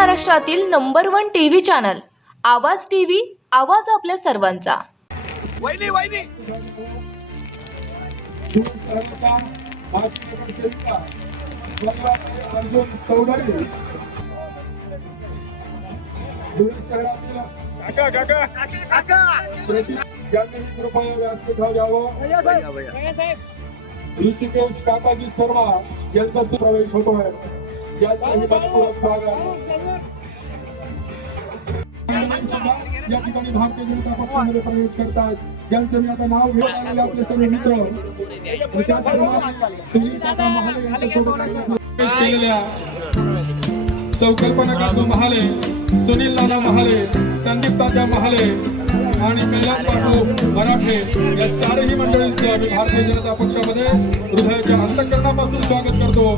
महाराष्ट्रातील number 1 TV channel आवाज TV, आवाज आपल्या सर्वांचा। ऋषिकेश काकाजी शर्मा यांचा प्रवेश होतोय। यांचाही मनपूर्वक स्वागत। या ठिकाणी भारतीय जनता पक्षामध्ये प्रवेश करतात। यांचं मी आता नाव घेऊन आलेले आपले सर्व मित्र सुनील काका महाले यांच्यासोबत केलेल्या संकल्पना काका महाले, सुनील नाना महाले, संदीप तात्या महाले आणि कैलास बापू मराठे या चारही मंडळींचं आम्ही भारतीय जनता पक्षामध्ये हृदयाच्या अंतःकरणापासून स्वागत करतो।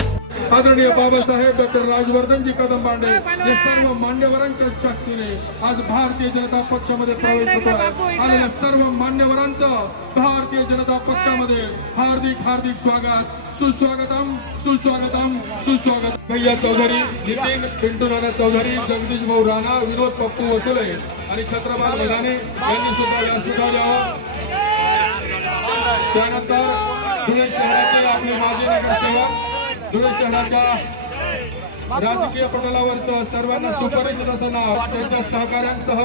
आदरणीय बाबासाहेब डॉक्टर राजवर्धनजी कदम बांडे या सर्व मान्यवरांच्या साक्षीने आज भारतीय जनता पक्षामध्ये प्रवेश होतोय। आलेल्या सर्व मान्यवरांचं भारतीय जनता पक्षामध्ये हार्दिक हार्दिक स्वागत। सुस्वागतम सुस्वागतम सुस्वागत। भैया चौधरी, नितीन पिंटू नाना चौधरी, जगदीश भाऊ राणा, विनोद पप्पू वसुले आणि छत्रपाल भदाने यांनी सुद्धा व्यासपीठावर यावं। त्यानंतर धुळे शहराचे आपले माजी नगरसेवक, धुळे शहराच्या राजकीय पटलावरचं सर्वांना सुपरिचित असं नाव त्यांच्या सहकाऱ्यांसह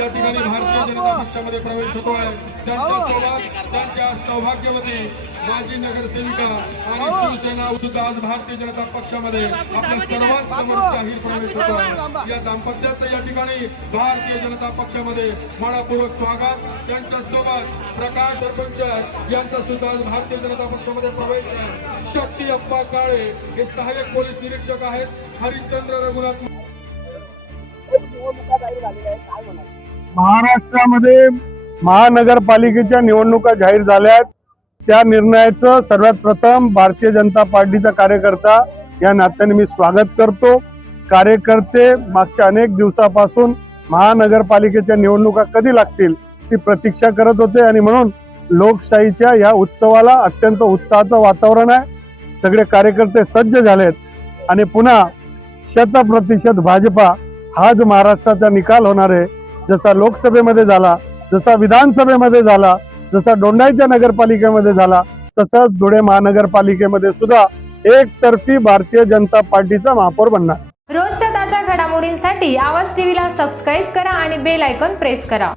या ठिकाणी भारतीय जनता पक्षामध्ये प्रवेश होतोय। त्यांच्यासोबत त्यांच्या सौभाग्यवती माजी नगरसेविका आणि शिवसेना सुद्धा आज भारतीय जनता पक्षामध्ये आपल्या सर्वांसमोर जाहीर प्रवेश होतोय। या दाम्पत्याचं या ठिकाणी भारतीय जनता पक्षामध्ये मनपूर्वक स्वागत। त्यांच्यासोबत प्रकाश सरपंच यांचा सुद्धा आज भारतीय जनता पक्षामध्ये प्रवेश आहे। शक्ती अप्पा काळे हे सहाय्यक पोलीस निरीक्षक आहेत। हरिश्चंद्र रघुनाथ महाराष्ट्रामध्ये महानगरपालिकेच्या निवडणुका जाहीर झाल्यात। त्या निर्णयाचं सर्वात प्रथम भारतीय जनता पार्टीचा कार्यकर्ता या नात्याने मी स्वागत करतो। कार्यकर्ते मागच्या अनेक दिवसापासून महानगरपालिकेच्या निवडणुका कधी लागतील ती प्रतीक्षा करत होते आणि म्हणून लोकशाहीच्या या उत्सवाला अत्यंत उत्साहाचं वातावरण आहे। सगळे कार्यकर्ते सज्ज झालेत आणि पुन्हा 100% भाजपा हाच महाराष्ट्राचा निकाल होणार आहे। जसा लोकसभेमध्ये झाला, जसा विधानसभेमध्ये झाला, जसा दोंडाईच्या नगरपालिकेमध्ये झाला, तसंच धुळे महानगरपालिकेमध्ये सुद्धा एकतर्फी भारतीय जनता पार्टीचा महापौर बनणार। रोजच्या ताज्या घडामोडींसाठी आवाज टीव्हीला सबस्क्राईब करा आणि बेल आयकॉन प्रेस करा।